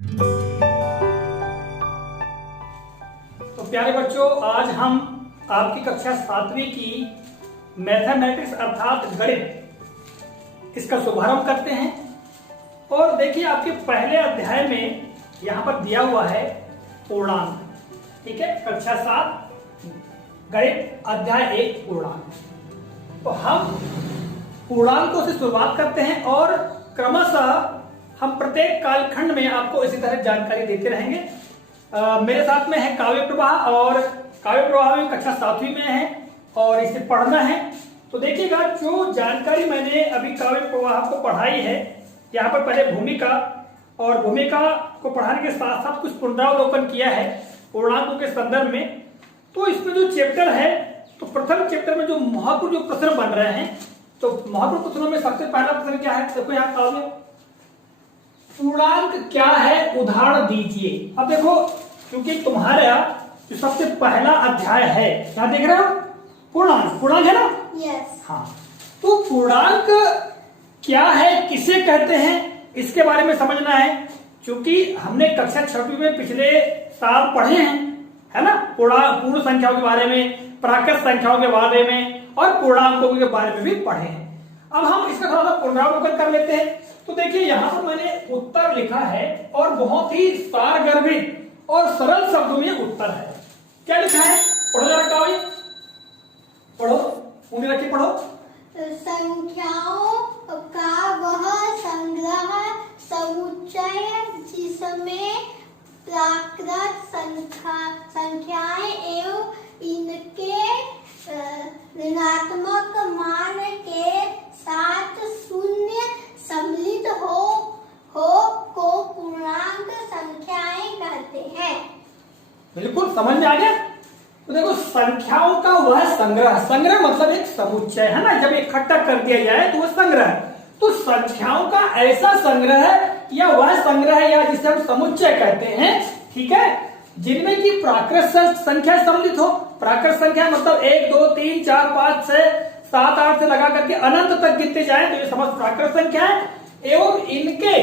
तो प्यारे बच्चों, आज हम आपकी कक्षा 7वीं की मैथमेटिक्स अर्थात गणित इसका शुभारंभ करते हैं। और देखिए, आपके पहले अध्याय में यहाँ पर दिया हुआ है पूर्णांक। ठीक है, कक्षा 7 गणित अध्याय 1 पूर्णांक। तो हम पूर्णांकों से शुरुआत करते हैं और क्रमशः हम प्रत्येक कालखंड में आपको इसी तरह जानकारी देते रहेंगे। मेरे साथ में है काव्य प्रवाह, और काव्य प्रवाह में कक्षा 7वीं में है और इसे पढ़ना है। तो देखिएगा, जो जानकारी मैंने अभी काव्य प्रवाह को पढ़ाई है, यहाँ पर पहले भूमिका, और भूमिका को पढ़ाने के साथ साथ कुछ पुनरावलोकन किया है पूर्णांकों के संदर्भ में। तो इसमें जो चैप्टर है, तो प्रथम चैप्टर में जो महत्वपूर्ण जो प्रश्न बन रहे हैं, तो महत्वपूर्ण प्रश्नों में सबसे पहला प्रश्न क्या है? देखो यहाँ काव्य, पूर्णांक क्या है, उदाहरण दीजिए। अब देखो, क्योंकि तुम्हारा जो सबसे पहला अध्याय है, क्या देख रहे हो? पूर्णांक। पूर्णांक है ना? यस। हाँ, तो पूर्णांक क्या है, किसे कहते हैं, इसके बारे में समझना है। क्योंकि हमने कक्षा 6वीं में पिछले साल पढ़े हैं, है ना, पूर्ण संख्याओं के बारे में, प्राकृत संख्याओं के बारे में और पूर्णांकों के बारे में भी पढ़े हैं। अब हम इसका थोड़ा सा पुनरावलोकन कर लेते हैं। तो देखिए, यहाँ पर मैंने उत्तर लिखा है और बहुत ही सारगर्भित और सरल शब्दों में उत्तर है। क्या लिखा है? पढ़ो जरा काव्य, पढ़ो, उंगली रखी पढ़ो। संख्याओं का वह संग्रह समुच्चय जिसमें प्राकृत संख्याएं एवं इनके ऋणात्मक मान के साथ शून्य सम्मिलित हो को पूर्णांक संख्याएं कहते हैं। बिल्कुल समझ में आ गया। तो देखो, संख्याओं का वह संग्रह, संग्रह मतलब एक समुच्चय, है ना, जब इकट्ठा कर दिया जाए तो वह संग्रह। तो संख्याओं का ऐसा संग्रह या वह संग्रह या जिसे हम समुच्चय कहते हैं, ठीक है, जिनमें की प्राकृत संख्या सम्मिलित हो। प्राकृत संख्या मतलब 1 2 3 4 5 6 7 8 से लगा करके अनंत तक गिनते जाए तो ये समस्त प्राकृत संख्या है। एवं इनके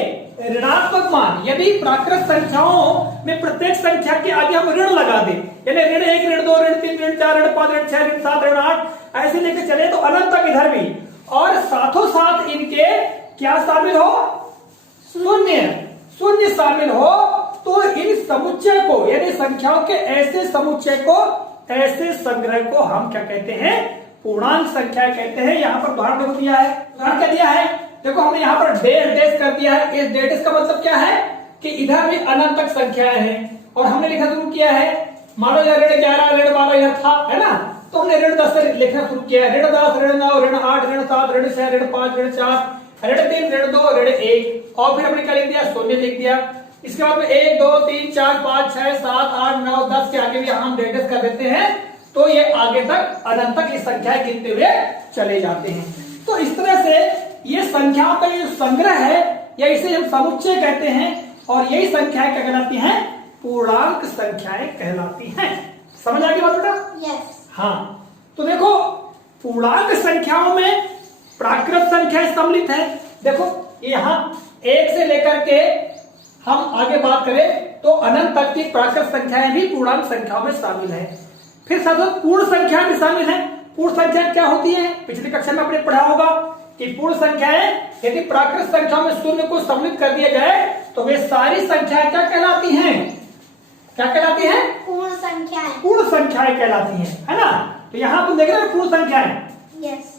ऋणात्मक मान, यदि प्राकृत संख्याओं में प्रत्येक संख्या के आगे हम ऋण लगा दें, यानी ऋण 1 ऋण 2 ऋण 3 ऋण 4 ऋण 5 ऋण 6 ऋण 7 ऋण 8 ऐसे लेके चले तो अनंत तक इधर भी, और साथों साथ इनके क्या शामिल हो? शून्य शामिल हो। तो इन समुच्चय को, यानी संख्याओं के ऐसे समुच्चय को, ऐसे संग्रह को हम क्या कहते हैं? पूर्णांक संख्या कहते हैं। यहाँ पर उदाहरण दिया है। उदाहरण क्या दिया है? देखो, हमने यहाँ पर डेढ़ कर दिया है। इस डेढ़ का मतलब क्या है कि इधर भी अनंत तक संख्याएं हैं, और हमने लिखना शुरू किया है। मान लो ऋण 11 ऋण 12 यह था, है ना, तो हमने ऋण 10 से लिखना शुरू किया है। ऋण 10 ऋण 9 ऋण 8 ऋण 7 ऋण 6 ऋण 5 ऋण 4 ऋण 3 ऋण 2 ऋण 1, और फिर हमने क्या लिख दिया? शून्य लिख दिया। इसके बाद में 1 2 3 4 5 6 7 8 9 10 के आगे भी हम डेढ़ कर देते हैं, तो ये आगे तक अनंत तक ये संख्याएं गिनते हुए चले जाते हैं। तो इस तरह से ये संख्याओं का ये संग्रह है, या इसे हम समुच्चय कहते हैं, और यही संख्याएं क्या कहलाती हैं? पूर्णांक संख्याएं कहलाती हैं। समझ आ गई बात बेटा? यस। हाँ, तो देखो, पूर्णांक संख्याओं में प्राकृत संख्याएं सम्मिलित है। देखो, यहाँ 1 से लेकर के हम आगे बात करें तो अनंत तक की प्राकृत संख्याएं भी पूर्णांक संख्याओं में शामिल है। फिर साथ साथ पूर्ण संख्या भी शामिल है। पूर्ण संख्या क्या होती है? पिछली कक्षा में आपने पढ़ा होगा कि पूर्ण संख्याएं, यदि प्राकृत संख्या में शून्य को सम्मिलित कर दिया जाए तो वे सारी संख्याएं क्या कहलाती हैं? क्या कहलाती हैं? पूर्ण संख्याएं। पूर्ण संख्याएं कहलाती हैं, है ना। तो यहाँ पर देख रहे हैं पूर्ण संख्याएं। यस।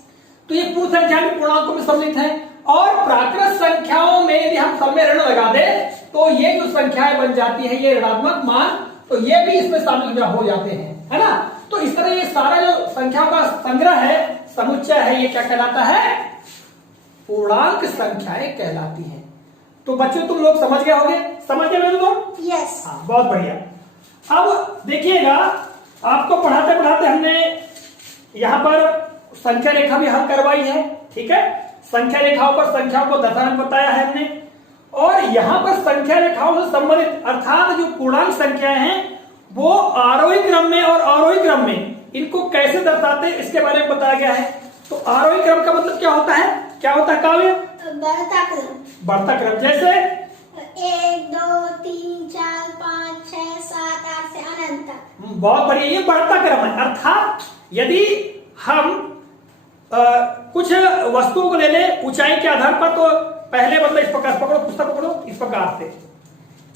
तो ये पूर्ण संख्या भी पूर्णांकों में सम्मिलित है। और प्राकृत संख्याओं में यदि हम सब में ऋण लगा दे तो ये जो संख्याएं बन जाती है, ये ऋणात्मक मान, तो ये भी इसमें शामिल हो जाते हैं, है ना। तो इस तरह ये सारा जो संख्याओं का संग्रह है, समुच्चय है, ये क्या कहलाता है? पूर्णांक संख्याएं कहलाती हैं। तो बच्चों, तुम लोग समझ गए होंगे? समझ गए लोग? यस। हाँ, बहुत बढ़िया। अब देखिएगा, आपको पढ़ाते पढ़ाते हमने यहाँ पर संख्या रेखा भी हल करवाई है, ठीक है। संख्या रेखाओं पर संख्याओं को दशांश बताया है हमने, और यहाँ पर संख्या रेखाओं से संबंधित अर्थात जो पूर्णांक संख्याएं हैं वो आरोही क्रम में और अवरोही क्रम में इनको कैसे दर्शाते हैं इसके बारे में बताया गया है। तो आरोही क्रम का मतलब क्या होता है? क्या होता है काव्य? बढ़ता क्रम। बढ़ता क्रम, जैसे 1 2 3 बहुत बढ़िया, ये बढ़ता क्रम है। अर्थात यदि हम कुछ वस्तुओं को ले ले ऊंचाई के आधार पर, तो पहले मतलब इस प्रकार पकड़ो, पुस्तक पकड़ो इस प्रकार से,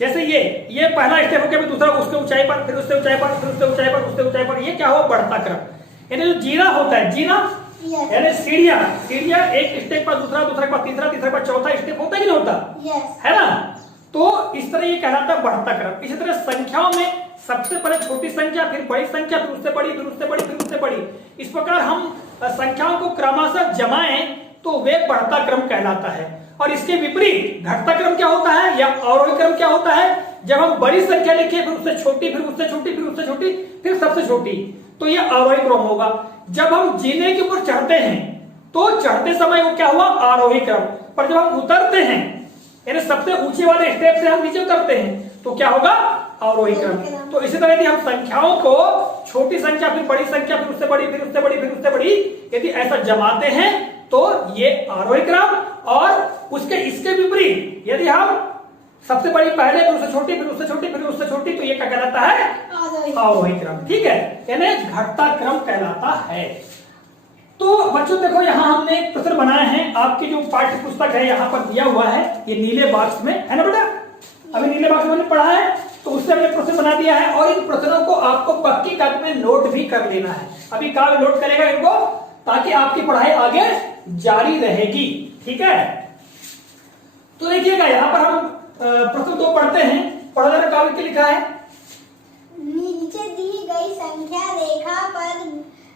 जैसे ये पहला स्टेप हो गया, दूसरा उसके ऊंचाई पर, फिर उससे ऊंचाई पर, फिर उससे ऊंचाई पर, उससे ऊंचाई पर, ये क्या हुआ? बढ़ता क्रम। यानी जो जीना होता है, जीना यानी सीढ़ियां एक स्टेप पर दूसरा, दूसरे पर तीसरा, तीसरे पर चौथा स्टेप होता है कि नहीं होता? है ना? तो इस तरह ये कहलाता है बढ़ता क्रम। इसी तरह संख्याओं में सबसे पहले छोटी संख्या, फिर बड़ी संख्या, फिर उससे बड़ी, फिर उससे बड़ी, फिर उससे बड़ी, इस प्रकार हम संख्याओं को क्रमशः जमाएं तो वे बढ़ता क्रम कहलाता है। और इसके विपरीत घटता क्रम क्या होता है या अवरोही क्रम क्या होता है? जब हम बड़ी संख्या लिखे, फिर उससे छोटी, फिर उससे छोटी, फिर उससे छोटी, फिर सबसे छोटी, तो ये अवरोही क्रम होगा। जब हम जीने के ऊपर चढ़ते हैं तो चढ़ते समय वो क्या हुआ? आरोही क्रम। पर जब हम उतरते हैं, यानी सबसे ऊंचे वाले स्टेप से हम नीचे उतरते हैं, तो क्या होगा? अवरोही क्रम। तो इसी तरह यदि हम संख्याओं को छोटी संख्या, फिर बड़ी संख्या, फिर उससे बड़ी, फिर उससे बड़ी, फिर उससे बड़ी, यदि ऐसा जमाते हैं तो ये आरोही क्रम। और उसके इसके विपरीत यदि हम सबसे बड़ी पहले, फिर उससे छोटी, फिर उससे छोटी, फिर उससे छोटी, तो ये क्या कहलाता है? आरोही क्रम। ठीक है, यानी घटता क्रम कहलाता है। तो बच्चों देखो, यहाँ हमने एक प्रश्न बनाया है, आपकी जो पाठ्य पुस्तक है यहाँ पर दिया हुआ है, ये नीले बॉक्स में है ना बेटा? अभी नीले बॉक्स में पढ़ा है, तो उससे हमने प्रश्न बना दिया है। और इन प्रश्नों को आपको पक्की कापी में नोट भी कर लेना है। अभी काव्य नोट करेगा इनको, ताकि आपकी पढ़ाई आगे जारी रहेगी। ठीक है, तो देखिएगा यहाँ पर हम प्रश्न 2 पढ़ते हैं। पढ़ा जाना काव्य के लिखा है, नीचे दी गई संख्या रेखा पर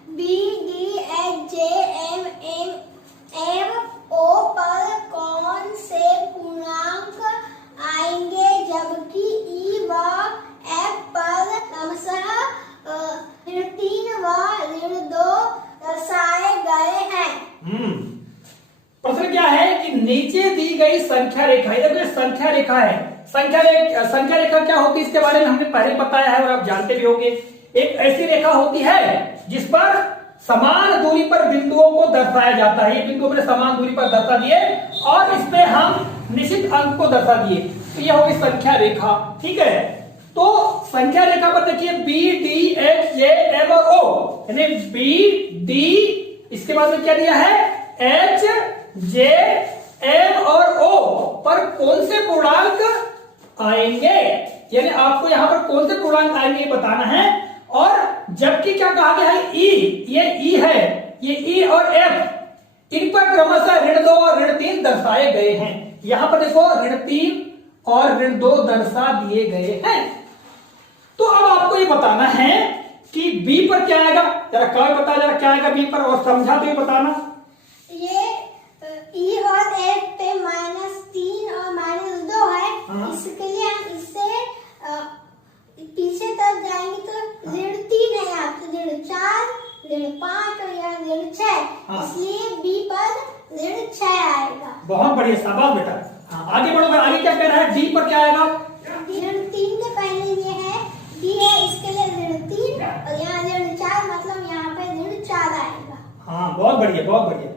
B D H J M M M O पर कौन से पूर्णांक आएंगे, जबकि ई व एफ पर क्रमशः ऋण 3 व ऋण 2 दर्शाए गए हैं। प्रश्न क्या है कि नीचे दी गई संख्या रेखा, इधर संख्या रेखा है। संख्या रेखा क्या होती है इसके बारे में हमने पहले बताया है और आप जानते भी होंगे। एक ऐसी रेखा होती है जिस पर समान दूरी पर बिंदुओं को दर्शाया जाता है। ये बिंदु हमने समान दूरी पर दर्शा दिए और इसमें हम निश्चित अंक को दर्शा दिए, तो यह होगी संख्या रेखा। ठीक है, तो संख्या रेखा पर देखिए B D H J M और ओ, यानी बी डी, इसके बाद में क्या दिया है? एच जे एम और ओ पर कौन से पूर्णांक आएंगे, यानी आपको यहां पर कौन से पूर्णांक आएंगे बताना है। और जबकि क्या कहा गया है? ई, ये ई है, ये ई और एफ, इन पर क्रमशः ऋण 2 और ऋण 3 दर्शाए गए हैं। यहां पर देखो ऋण 3 और ऋण 2 दर्शा दिए गए हैं। तो अब आपको ये बताना है कि बी पर क्या आएगा, जरा क्या बता, जरा क्या आएगा बी पर, और समझा तो ये बताना। ये ई और एफ पे -3 और -2 है। इसके लिए हम इससे पीछे तक जाएंगे तो ऋण 3 है, यहाँ तो ऋण 4, ऋण 5 और यहाँ ऋण 6, इसलिए बी पर ऋण 6 आएगा। बहुत बढ़िया, शाबाश बेटा। आगे बढ़ो, आगे क्या कह रहा है? डी पर क्या आएगा? ऋण 3 के पहले ये है डी है, इसके लिए ऋण 3 और यहाँ ऋण 4, मतलब यहाँ पे ऋण 4 आएगा। हाँ, बहुत बढ़िया, बहुत बढ़िया।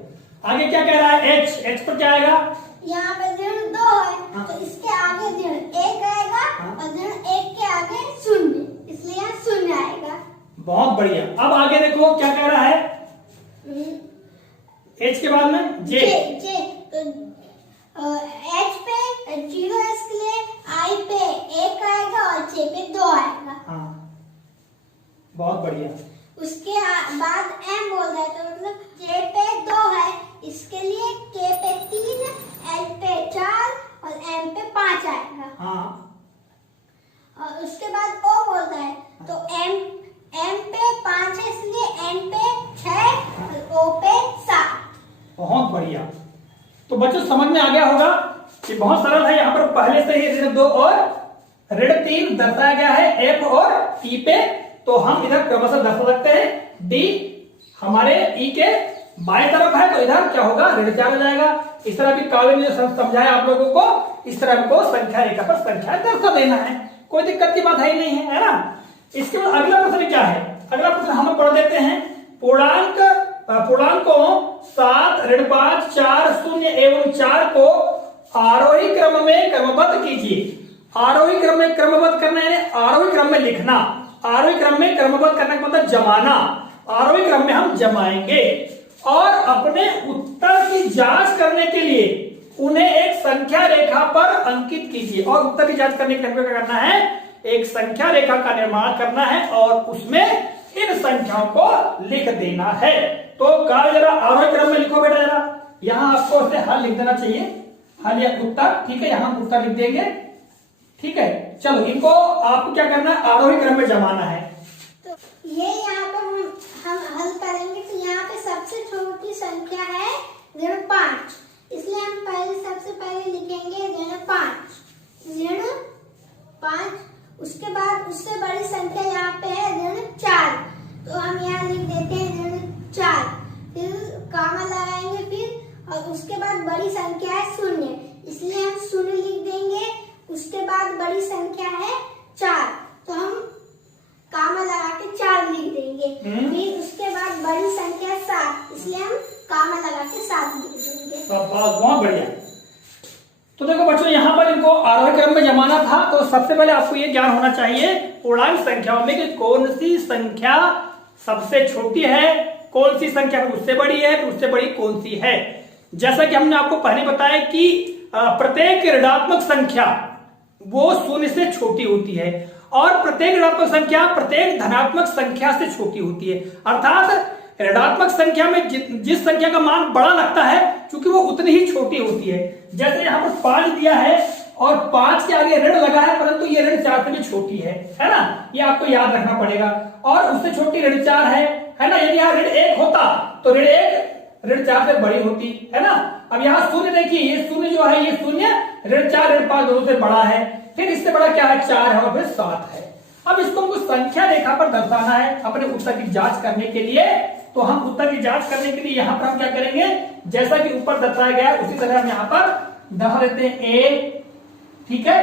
आगे क्या कह रहा है? एच, एच पर क्या आएगा? यहाँ पे ऋण 2 है, तो इसके आगे ऋण 1 आएगा और ऋण 1 के आगे 0, इसलिए यहाँ 0 आएगा। बहुत बढ़िया। अब आगे देखो क्या कह रहा है? एच के बाद में जे, तो एच पे 0 है, इसके लिए आई पे 1 आएगा और जे पे 2 आएगा। हाँ, बहुत बढ़िया। उसके बाद एम बोल रहा है, तो मतलब जे पे 2 है, इसके लिए के पे 3, एल पे 4 और एम पे 5 आएगा। हाँ, और उसके बाद ओ बोल रहा है, तो एम पे 5 है, इसलिए एन पे 6 और ओ पे 7। बहुत बढ़िया। तो बच्चों समझ में आ गया होगा कि बहुत सरल है। यहाँ पर पहले से ही ऋण 2 और ऋण 3 दर्शाया गया है एफ और ई पे, तो हम इधर क्रमशः दर्शा सकते हैं। डी हमारे ई के बाएं तरफ है, तो इधर क्या होगा? ऋण 4 हो जाएगा। इस तरह भी काव्य ने समझाया आप लोगों को, इस तरह हमको संख्या रेखा पर संख्या दर्शा देना है, कोई दिक्कत की बात है ही नहीं है ना। इसके बाद अगला प्रश्न क्या है? अगला प्रश्न हम पढ़ देते हैं। पूर्णांकों 7, ऋण 5, 4, 0 एवं 4 को आरोही क्रम में क्रमबद्ध कीजिए। आरोही क्रम में क्रमबद्ध करना है, आरोही क्रम में लिखना। आरोही क्रम में क्रमबद्ध करने का मतलब जमाना, आरोही क्रम में हम जमाएंगे और अपने उत्तर की जांच करने के लिए उन्हें एक संख्या रेखा पर अंकित कीजिए। और उत्तर की जांच करने के लिए क्या करना है, एक संख्या रेखा का निर्माण करना है और उसमें इन संख्याओं को लिख देना है। तो कहा जरा आरोही क्रम में लिखो बेटा, जरा यहां आपको उसे हल लिख देना चाहिए, हल या उत्तर, ठीक है, यहां उत्तर लिख देंगे, ठीक है। चलो इनको आपको क्या करना है, आरोही क्रम में जमाना है। तो ये यहाँ पर हम हल करेंगे। तो यहाँ पे सबसे छोटी संख्या है ऋण 5, इसलिए हम सबसे पहले लिखेंगे ऋण 5। उसके बाद उससे बड़ी संख्या यहाँ पे है ऋण 4, तो हम यहाँ लिख देते हैं ऋण 4, फिर कॉमा लगाएंगे, फिर और उसके बाद बड़ी संख्या है 0, इसलिए हम 0 लिख देंगे। उसके बाद बड़ी संख्या है 4, तो हम कॉमा लगा के 4 लिख देंगे। फिर उसके बाद बड़ी संख्या 7, इसलिए हम कॉमा लगा के 7 लिख देंगे। बहुत बढ़िया। तो देखो बच्चों, यहाँ पर इनको आरोही क्रम में जमाना था, तो सबसे पहले आपको ये ज्ञान होना चाहिए पूर्णांक संख्याओं में कि कौन सी संख्या सबसे छोटी है, कौन सी संख्या उससे बड़ी है, तो उससे बड़ी कौन सी है। जैसा कि हमने आपको पहले बताया कि प्रत्येक ऋणात्मक संख्या वो 0 से छोटी होती है और प्रत्येक ऋणात्मक संख्या प्रत्येक धनात्मक संख्या से छोटी होती है। अर्थात ऋणात्मक संख्या में जिस संख्या का मान बड़ा लगता है, क्योंकि वो उतनी ही छोटी होती है। जैसे यहाँ पर 5 दिया है और 5 के आगे ऋण लगा है, परंतु ये ऋण 4 से भी छोटी है ना, ये आपको याद रखना पड़ेगा। और उससे छोटी ऋण 4 है ना। यदि यहाँ ऋण 1 होता तो ऋण 1 ऋण 4 से बड़ी होती है ना। अब यहाँ 0 देखिए, ये 0 जो है, ये 0 ऋण 4 ऋण 5 दोनों से बड़ा है, फिर इससे बड़ा क्या है, 4 है और फिर 7 है। अब इसको हमको संख्या रेखा पर दर्शाना है अपने उत्तर की जांच करने के लिए। तो हम उत्तर की जांच करने के लिए यहाँ पर हम क्या करेंगे, जैसा कि ऊपर दर्शाया गया है उसी तरह हम यहाँ पर दर्शा देते हैं ए, ठीक है,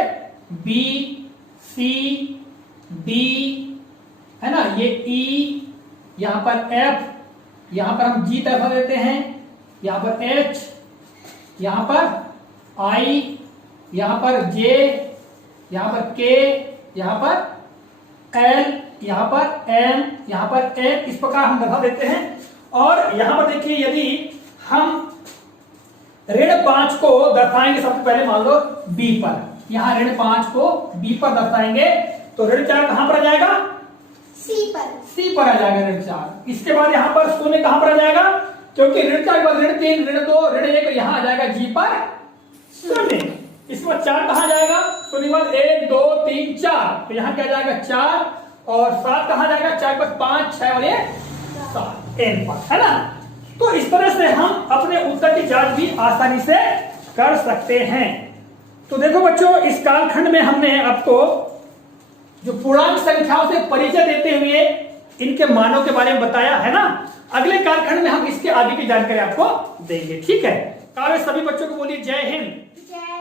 बी, सी, डी, है ना, ये ई, यहाँ पर एफ, यहाँ पर हम जी दर्शा देते हैं, यहाँ पर एच, यहाँ पर आई, यहाँ पर जे, यहाँ पर के, यहाँ पर एल, यहाँ पर एम, यहाँ पर एन, इस प्रकार हम दर्शा देते हैं। और यहाँ पर देखिए, यदि हम ऋण 5 को दर्शाएंगे सबसे पहले मान लो बी पर, यहाँ ऋण 5 को बी पर दर्शाएंगे तो ऋण 4 कहां पर आ जाएगा, सी पर आ जाएगा ऋण 4। इसके बाद यहाँ पर 0 कहां पर आ जाएगा, क्योंकि ऋण 4 के बाद ऋण 3, ऋण 2, ऋण 1, यहाँ आ जाएगा जी पर 0। इसके बाद 4 कहां जाएगा, 0 बाद 1 2 3 4, तो यहाँ क्या जाएगा 4, और 7 कहां जाएगा, 4 पर 5 6 और ये 7 एन पर, है ना। तो इस तरह से हम अपने उत्तर की जांच भी आसानी से कर सकते हैं। तो देखो बच्चों, इस कालखंड में हमने आपको जो पूर्णांक संख्याओं से परिचय देते हुए इनके मानों के बारे में बताया है ना। अगले कालखंड में हम इसके आगे की जानकारी आपको देंगे, ठीक है। काव्य सभी बच्चों को बोलिए जय हिंद। जय